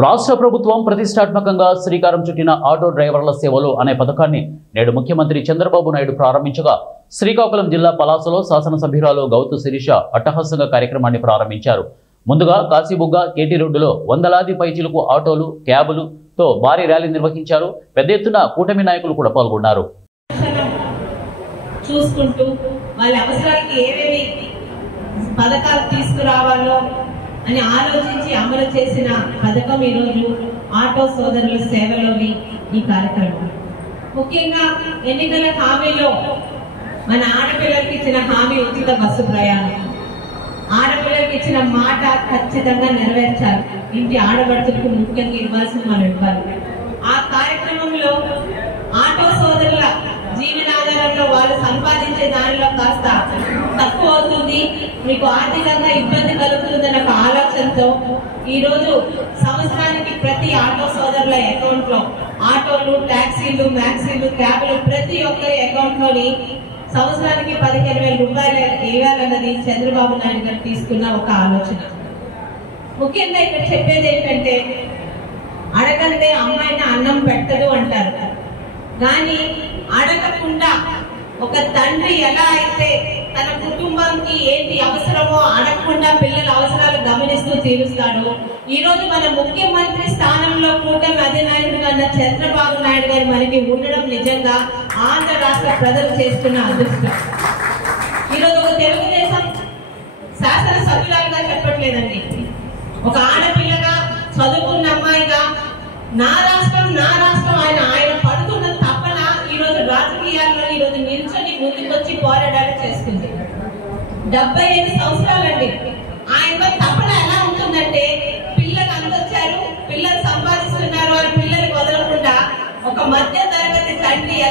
రాష్ట్ర ప్రభుత్వం ప్రతిష్టాత్మకంగా శ్రీకారం చుట్టిన ఆటో డ్రైవర్ల సేవలు అనే పథకాన్ని నేడు ముఖ్యమంత్రి చంద్రబాబు నాయుడు ప్రారంభించగా శ్రీకాకుళం జిల్లా పలాసలో శాసనసభ్యురాలు గౌతు శిరీష అట్టహాసంగా కార్యక్రమాన్ని ప్రారంభించారు. ముందుగా కాశీబుగ్గ కేటీ రోడ్డులో వందలాది పైచిలకు ఆటోలు, క్యాబులతో భారీ ర్యాలీ నిర్వహించారు. పెద్ద ఎత్తున కూటమి నాయకులు కూడా పాల్గొన్నారు. చూసుకుంటూ వాళ్ళ అవసరానికి ఏవేవి పథకాలు తీసుకురావాలో అని ఆలోచించి అమలు చేసిన పథకం ఈరోజు ఆటో సోదరుల సేవలోని ఈ కార్యక్రమం. ముఖ్యంగా ఎన్నికల హామీలో మన ఆడపిల్లలకి ఇచ్చిన హామీ ఉచిత బస్సు ప్రయాణం. ఆడపిల్లలకి ఇచ్చిన మాట ఖచ్చితంగా నెరవేర్చాలి. ఇంటి ఆడబడుతులకు ముఖ్యంగా ఇవ్వాల్సిన మనం ఇవ్వాలి. ఆ కార్యక్రమంలో ఆటో సోదరుల జీవనాధారంలో వాళ్ళు సంపాదించే దానిలో కాస్త తక్కువ అవుతుంది, మీకు ఆర్థికంగా ఇబ్బంది కలుగుతుందన్న ఒక ఆలోచనతో ఈరోజు సంవత్సరానికి ప్రతి ఆటో సోదరుల అకౌంట్ లో ఆటోలు, టాక్సీలు, మ్యాక్సీలు, క్యాబ్లు ప్రతి ఒక్కరి అకౌంట్ లోని సంవత్సరానికి 15,000 రూపాయలు వేయాలన్నది చంద్రబాబు నాయుడు గారు తీసుకున్న ఒక ఆలోచన. ముఖ్యంగా ఇక్కడ చెప్పేది ఏంటంటే, అడగందే అమ్మాయిని అన్నం పెట్టదు అంటారు, కానీ అడగకుండా ఒక తండ్రి ఎలా అయితే తన కుటుంబానికి ఏంటి అవసరమో అడగకుండా పిల్లల అవసరాలు గమనిస్తూ తీరుస్తాడు. ఈ రోజు మన ముఖ్యమంత్రి స్థానంలో కూటమి అధినాయకుడిగా ఉన్న చంద్రబాబు నాయుడు గారు మనకి ఉండడం నిజంగా ఆంధ్ర రాష్ట్ర ప్రజలు చేస్తున్న అదృష్టం. ఈరోజు ఒక తెలుగుదేశం శాసనసభ్యురాలుగా చెప్పట్లేదండి, ఒక ఆడపిల్లగా చదువుకున్న అమ్మాయిగా నా రాష్ట్రం ఆయన పడుతున్న తపన ఈరోజు రాజకీయాల్లో ఈరోజు నిల్చొని ముందుకొచ్చి పోరాడాలు చేస్తుంది. 75 సంవత్సరాలండి. ఆయన తపన ఎలా ఉంటుందంటే, పిల్లలు అందొచ్చారు, పిల్లలు సంపాదిస్తున్నారు, వాళ్ళ పిల్లలు వదలకుండా ఒక మధ్య తరగతి తండ్రి ఎలా